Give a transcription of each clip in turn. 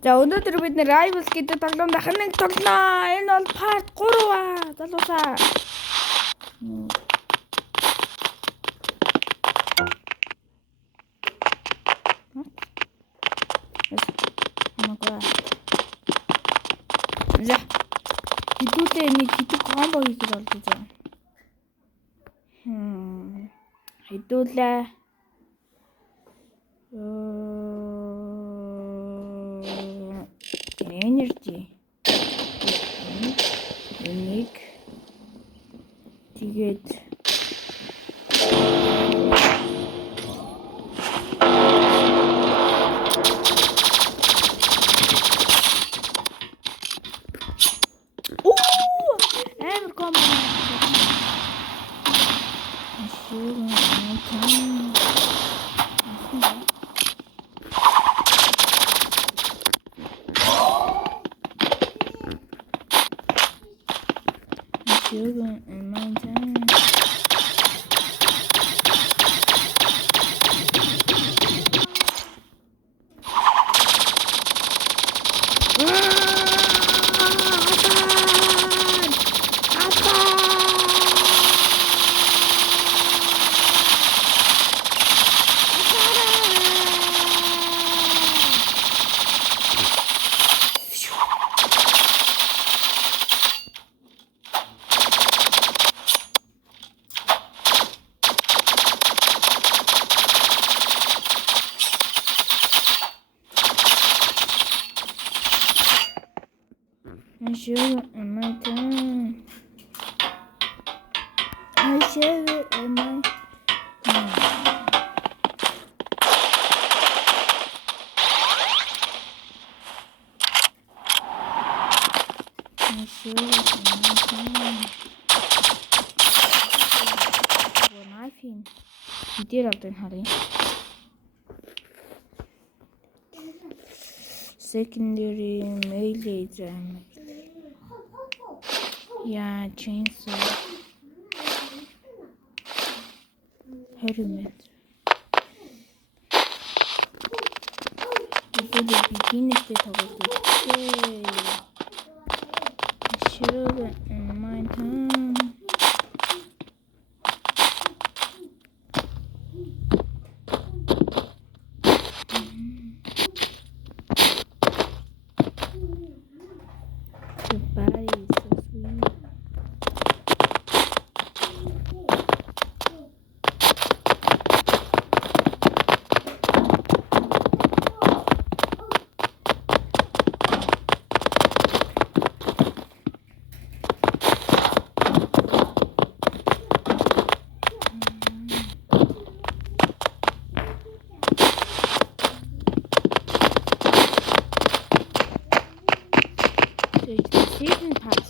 За өнөөдөр бид нэр Rivals гэдэг тоглоом дахин нэг тоглоноо. Энэ бол part 3 аа. Залуусаа. За. Хэдүүлээ нэг хэдэг комбо хийх болж байгаа. Хэдүүлээ. Energy. Энийг тэгээд амар комбо. Sugar in my tongue. Sugar in my tongue. Sugar in my tongue. Sugar in my tongue. Nothing. You did up then, honey. Secondary melee damage. Yeah, chainsaw. Helmet. Before the beginning state of the day. Sugar in my tongue. The body is so sweet. There's the season pass.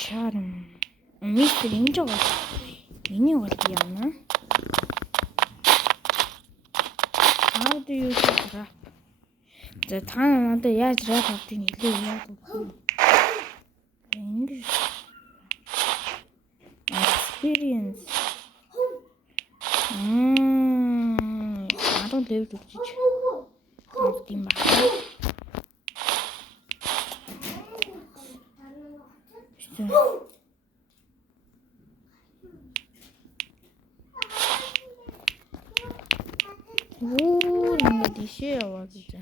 Charm. Мистер ингэж байгаа. Энийг бол яана. How do you rap? За та надад яаж rap авдгийг хэлээ яа гэх. English experience. Надад левел өгч авдсан байна. Ингээд ишээ яваад үзье.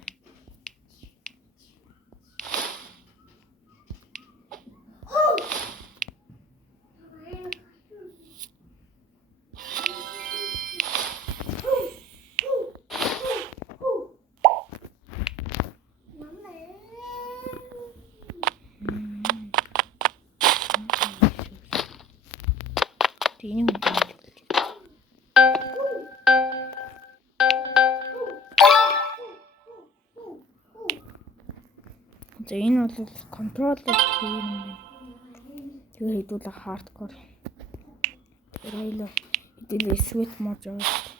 За энэ бол контроллер юм байна. Тэгээ хэдүүлээ хардкор. Тэр хоёлоо хэдүүлээ sweet mode явуулсан.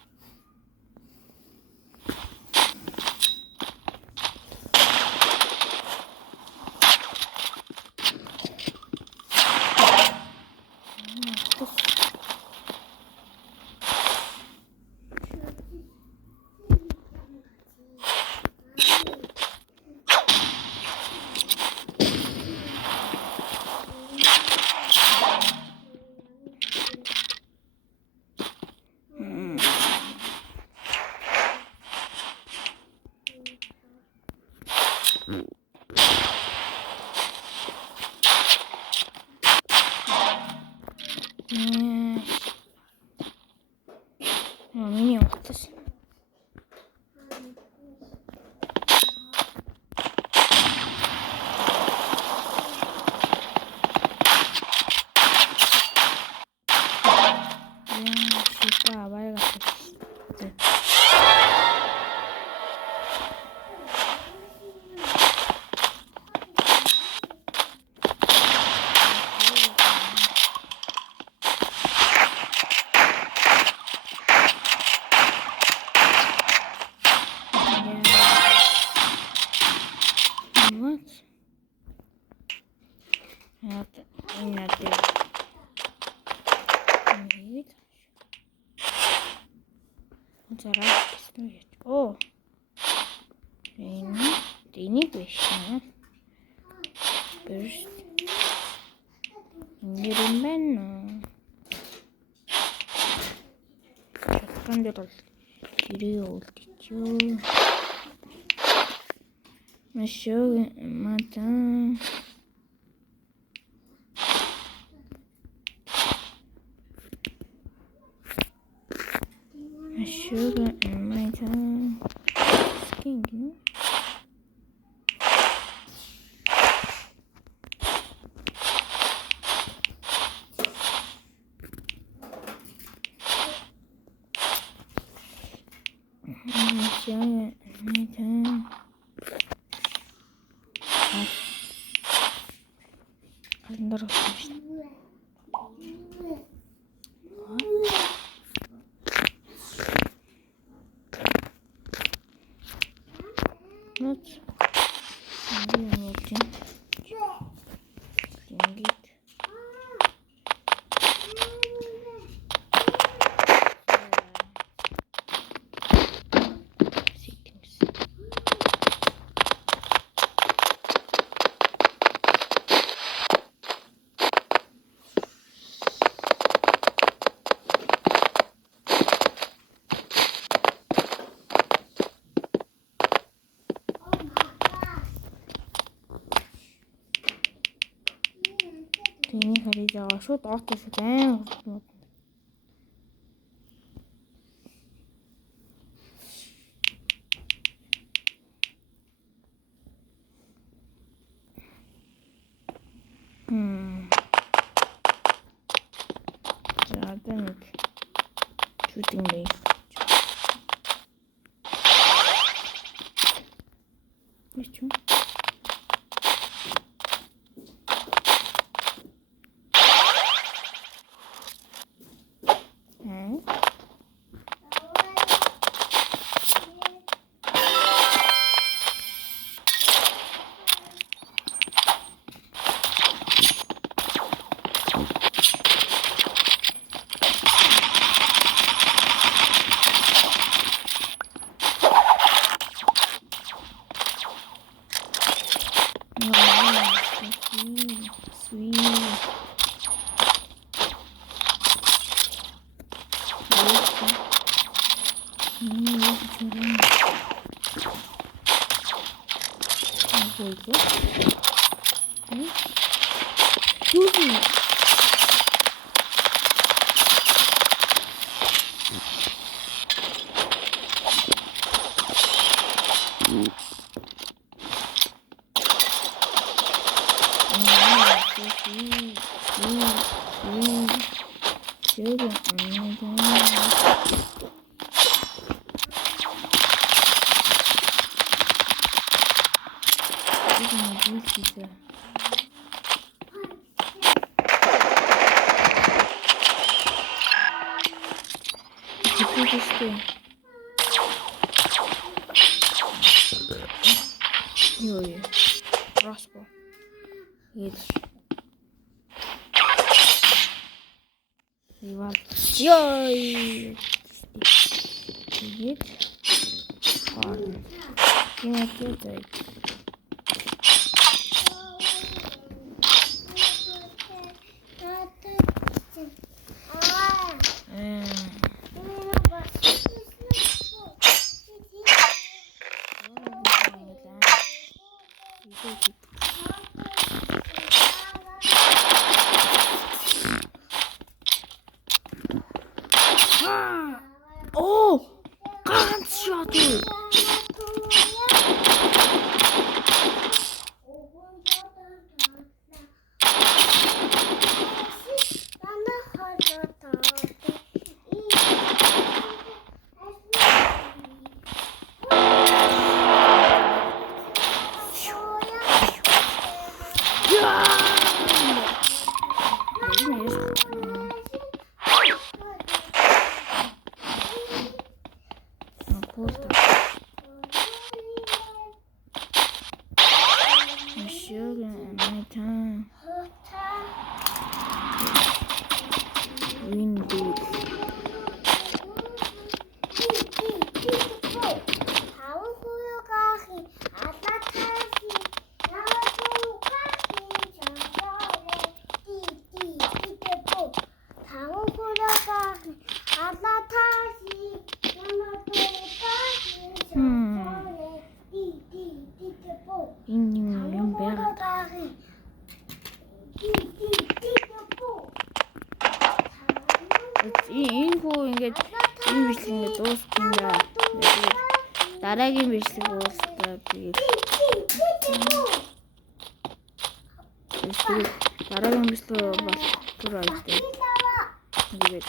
Миний утас. Шипа аваад Оо. Энийг биш нэ. First. Ингэрэм байна. Шаткан дээр бол гэрээ үлдчихё. Машог матан. Sugar in my tongue. Skin, no? Sugar in my tongue. Not Тэний хариж байгаа шууд оотос байн хурднууд. За одоо нэг shooting range. Ичүү. Билээ. Тэтгэвчтэй. Юу яа? Росбо. Ил. Ивал. Ёй. Тэгээд хаа. Кинотэй. Оо! Ганц шот үү? Юм байгаад. Энэ хүү ингээд энэ бичлэг ингээд дуусах юм даа. Дараагийн бичлэг дуусна. Тэгээд дараагийн бичлэг бол түр ойлтой. Тэгээд